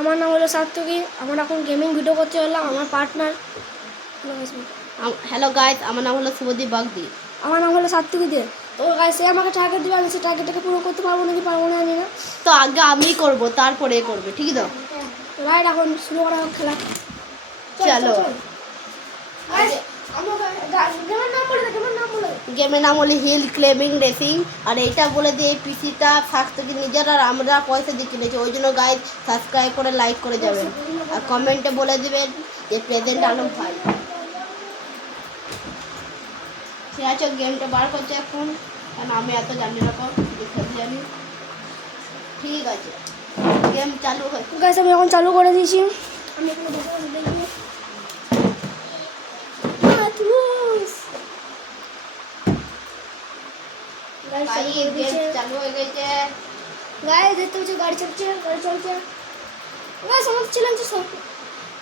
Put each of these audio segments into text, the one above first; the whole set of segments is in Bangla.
আমার নাম হলো সার্থকী। আমরা এখন গেমিং ভিডিও করতে চললাম। আমার পার্টনার হ্যালো গাইস, আমার নাম হলো শুভদীপ বাগদি। আমার নাম হলো সার্থকী দে। তো গাইস সে আমাকে টার্গেট দিবে, আমি সেই টার্গেটটাকে পুরো করতে পারবো নাকি পারবো না জানি না। তো আগে আমি করব, তারপরে করবে, ঠিক তো? রাইট, এখন শুরু করা হোক খেলা। চলো। গেমের নাম হলো হিল ক্লাইম্বিং রেসিং। আর এইটা বলে দিয়ে এই পিসিটা সার্থকী নিজের আর আমরা পয়সা দিয়ে কিনেছি, ওই জন্য গাইস সাবস্ক্রাইব করে লাইক করে যাবেন আর কমেন্টে বলে দিবেন যে প্রেজেন্ট আলম ভাই। ঠিক আছে, গেমটা বার করছে এখন, কারণ আমি এত জানি না, খেলতে জানি। ঠিক আছে, গেম চালু হয়। গাইস আমি এখন চালু করে দিয়েছি। আমি এখানে বসে বসে দেখবো। চালু হয়ে গেছে। গাইস দেখতে পাচ্ছি গাড়ি চলছে। গাইস আমার চ্যালেঞ্জ সব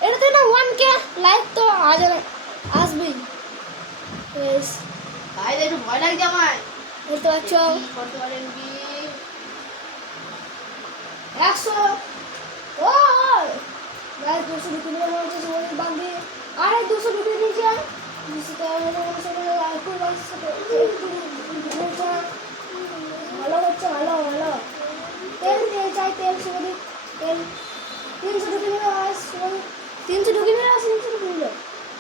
এটাতে না 1k লাইক তো আসবেই। গাইস গাইস একটু ভয় লাগছে আমার। দেখতে পাচ্ছ কত এমবি? 100। ও গাইস 200 ঢুকে নিয়ে মনে হচ্ছে জীবনের বাঁধবে। আরে 200 ঢুকে নিয়েছে। 200 তো আমার মনে হচ্ছে আইফোন ভালো হচ্ছে, ভালো তেল চাই, তেল সুবিধা তেল 300 ঢুকে নিয়ে গাইস 300 ঢুকে নিয়ে 300 ঢুকে নিল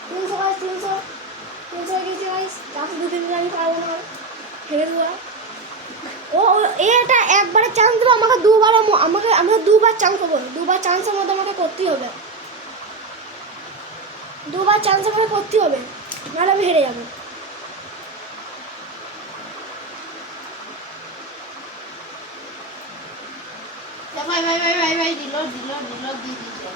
300 গাইস 300 হয়ে গেছে গাইস। 400 ঢুকে নিলে আমি পারবো না, হেরে দেবো। ও এটা একবারে চান্স দেবো আমাকে, আমাকে দুবার চান্স পাবো। দুবার চান্সের মধ্যে আমাকে করতেই হবে, দুবার চান্স আমাকে করতেই হবে, নাহলে আমি হেরে যাবো। ভাই দিল দিয়ে দিয়েছে।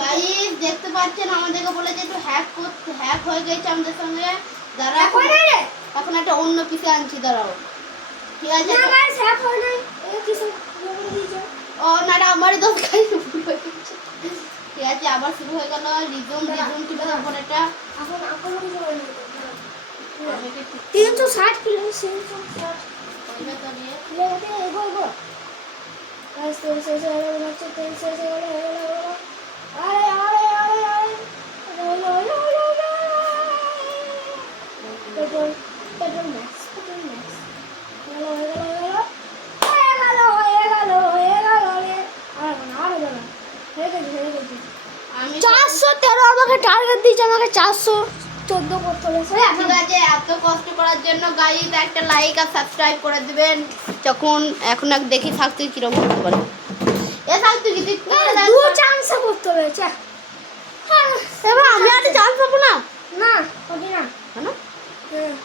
গাইস দেখতে পাচ্ছেন আমাদেরকে বলেছে একটু হ্যাক হয়ে গেছে আমাদের সঙ্গে। দাঁড়াও, এখন একটা অন্য পিসে আনছি, দাঁড়াও। ঠিক আছে, না গাইস হ্যাক হয় নাই। এই কিছু বলে দিয়েছে। ও না না, আমারই দোষ, গাইস ভুল হয়ে গেছে। ঠিক আছে, আবার শুরু হয়ে গেল। রিজুম টিপে দেবো এটা। এখন কিছু হয় না। 360 কিলো 360 ওইটা তো নিয়ে লেতে এগো গাইস তেল শেষ হয়ে গেল, হচ্ছে তেল শেষ হয়ে গেল। আরে পেট্রোল ম্যাক্স হয়ে গেল রে। হয়ে গেছে। আমি 413 আমাকে টার্গেট দিয়েছে, আমাকে 414 করতে হবে। ঠিক আছে, এত কষ্ট করার জন্য গাইস একটা লাইক আর সাবস্ক্রাইব করে দিবেন। এখন দেখি থাকতে কিরকম করতে পারে। এ থাকতে কি তুই দু চান্স করতে হবে। এবার আমি আর চান্স পাবো না। না হবে না কেন?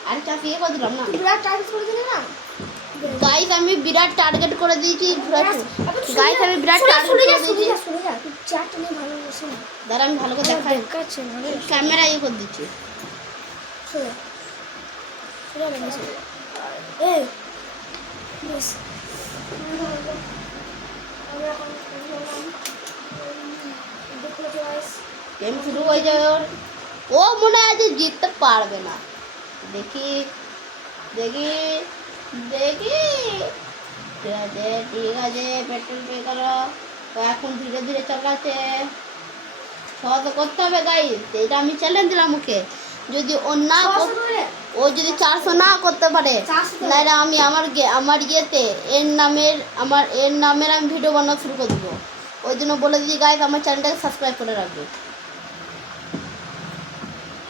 আরে চান্স ইয়ে করে দিলাম না। বিরাট টার্গেট করে দিলে না গাইস, আমি বিরাট টার্গেট করে দিয়েছি। গাইস আমি বিরাট টার্গেট করে দিয়েছি। তুই চারটা নিয়ে ভালো বসে না। দাঁড়া, আমি ভালো করে দেখাই, দেখাচ্ছে না রে। ক্যামেরা ইয়ে করে দিচ্ছি। এই বেশ গেম শুরু হয়ে যাবে ওর। ও মনে হয় যে জিততে পারবে না। দেখি দেখি দেখি ঠিক আছে, পেট্রোল পে করো। তো এখন ধীরে ধীরে চালাচ্ছে। সহজ করতে হবে গাইস, এটা আমি চ্যালেঞ্জ দিলাম ওকে। যদি ও যদি 400 না করতে পারে, তাহলে আমি আমার ইয়েতে এর নামের আমি ভিডিও বানানো শুরু করে দেবো। ওই জন্য বলে দিই গাইস, আমার চ্যানেলটাকে সাবস্ক্রাইব করে রাখবে।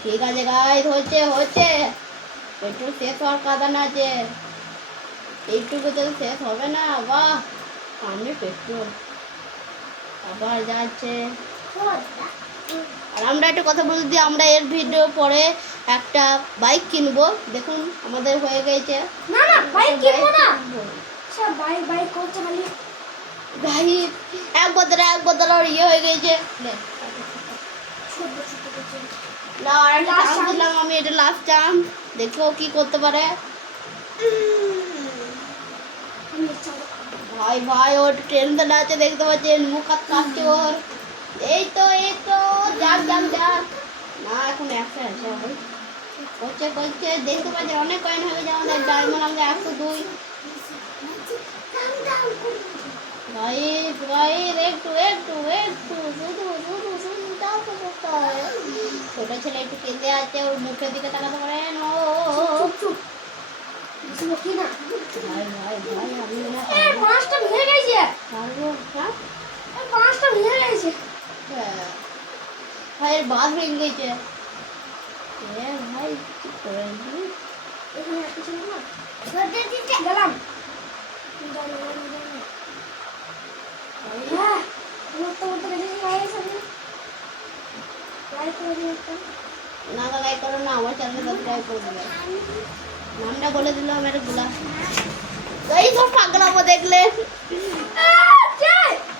ঠিক আছে গাইস, হচ্ছে পেট্রোল শেষ হওয়ার কারণ আছে। এইটুকু তো শেষ হবে না। বাহ, সামনে পেট্রোল আবার যাচ্ছে। আর আমরা একটা কথা বলে দিই, আমরা এর ভিডিও পরে একটা বাইক কিনবো। দেখুন আমাদের হয়ে গেছে। না বাইক কিনবো না। সব বাইক করতে খালি গাইস এক বদল আর ইয়ে হয়ে গেছে। না আর একটা চান্স দিলাম আমি, এটা লাস্ট চান্স। দেখো কি করতে পারে। ভাই ওর টেনশন আছে, দেখতে পাচ্ছেন মুখ হাত কাঁপছে ওর। এই তো যাক না, এখন একটা আছে করছে দেখতে পাচ্ছি অনেক কয়েন হয়ে গেছে আমাদের ডায়মন্ড আমাদের 102 গাইস একটু শুধু দাও তো করতে হয়। ছোট ছেলে একটু কেঁদে আছে, ওর মুখের দিকে তাকাতে পারেন। ও চুপ বেশি বকি না। ভাই আমি না এই পাঁচটা ভেঙে গেছে। পারবো। হ্যাঁ এই পাঁচটা ভেঙে গেছে। ভাই এর বাদ ভেঙে গেছে। ভাই কি করে দিলি? এখানে একটা ছিল না, ধরতে দিতে গেলাম। হ্যাঁ তোমার তো গেছে গাইস। আমি লাইক করে দিই একটা। না লাইক করো না, আমার চ্যানেলে সাবস্ক্রাইব করে দিবে। নামটা বলে দিলাম এটা গুলা। এই সব পাগলামো দেখলে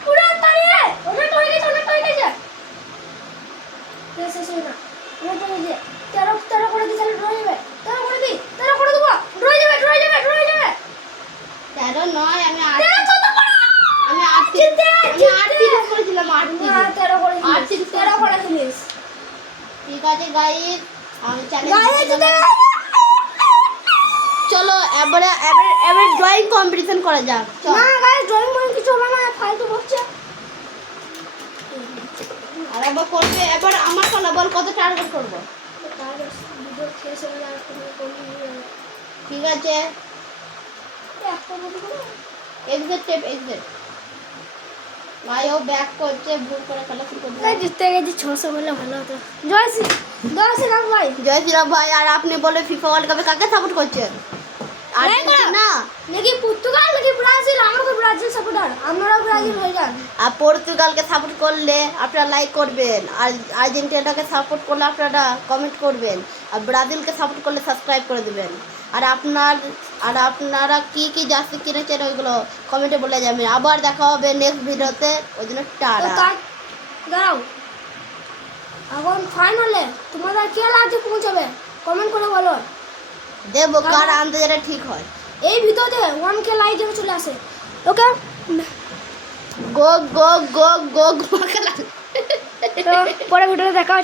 পুরো তাড়িয়ে অনেক হয়ে গেছে, অনেক হয়ে গেছে। শেষ হয় না, অনেক হয়ে গেছে। 13 করে দিই, তাহলে ড্র যাবে। 13 করে দিই, 13 করে দেবো। ড্র যাবে। তেরো নয়, আমি 13 কত করে? আমি 8 করেছিলাম। 8 না 13 করে দিই। 8 13 করে দিস। ঠিক আছে গাইস, আমি গাইস চ্যানেল চলো এবারে ড্রয়িং কম্পিটিশন করা যাক। চল না গাইস, ড্রয়িং মনে কিছু হবে না, ফালতু বকছে। আর একবার করবে। এবার আমার পালা, বল কত টার্গেট করবো। তার ভিডিও শেষ হয়ে যাবে, তুমি করবি। ঠিক আছে, একটা বলি করে এক্সিট টেপ এক্সিট। ভাই ও ব্যাক করছে, ভুল করে খেলা শুরু করে দিল। জিততে গেছি 600 বলে ভালো হতো। জয় শ্রীরাম ভাই। জয় শ্রীরাম ভাই। আর আপনি বলে ফিফা ওয়ার্ল্ড কাপে কাকে সাপোর্ট করছেন? আর্জেন্টিনা নাকি পর্তুগাল নাকি ব্রাজিল? আমরা তো ব্রাজিল সাপোর্টার, আপনারাও ব্রাজিল হয়ে যান। আর পর্তুগালকে সাপোর্ট করলে আপনারা লাইক করবেন, আর আর্জেন্টিনাকে সাপোর্ট করলে আপনারা কমেন্ট করবেন, আর ব্রাজিলকে সাপোর্ট করলে সাবস্ক্রাইব করে দেবেন। আর আপনারা কি জার্সি কিনেছেন ওইগুলো কমেন্টে বলে যাবেন। আবার দেখা হবে নেক্সট ভিডিওতে। ওই জন্য তো টাটা। দাঁড়াও, এখন ফাইনালে তোমাদের কে লাস্টে পৌঁছাবে কমেন্ট করে বলো। দেখবো কার আন্দাজটা ঠিক হয়। এই ভিডিওতে 1K লাইক যেন চলে আসে। ওকে, গো গো গো গো গো তো পরে ভিডিওতে দেখা হচ্ছে।